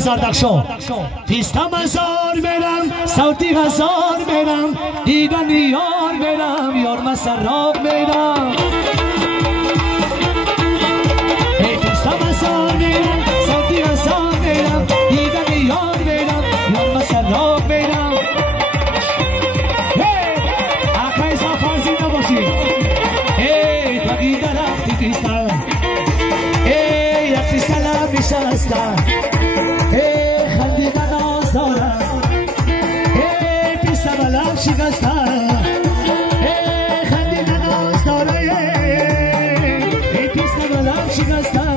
زاردخشان پیستم هزار برم صوتی هزار برم دیدن یار برم یار من سراب برم پیستم هزار برم صوتی هزار برم دیدن یار برم یار من سراب برم آقای زفارزی نباشی بقی درختی پیستم یکی سلام نشستم خندیدن آز دارم پیستم علم شکستم خندیدن آز دارم پیستم علم شکستم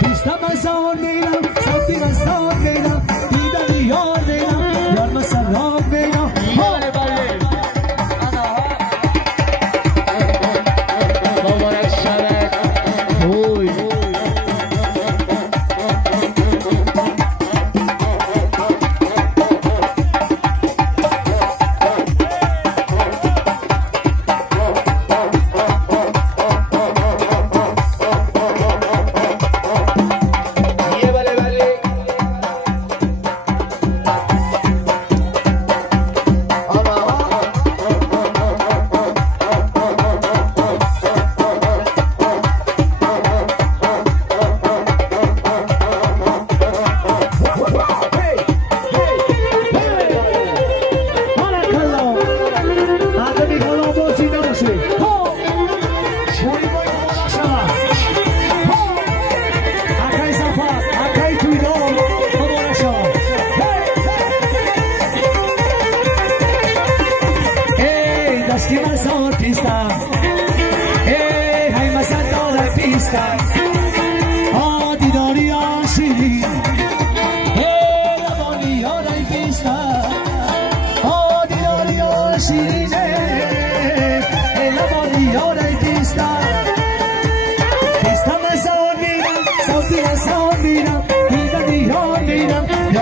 پیستم هزار میرم صوتی هزار میرم دیدن یار میرم یار من سراب میرم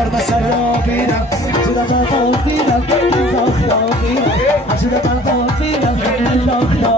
یار مسرا میرم جدا با میرم لاخ لا میرم جدا با میرم لاخ لا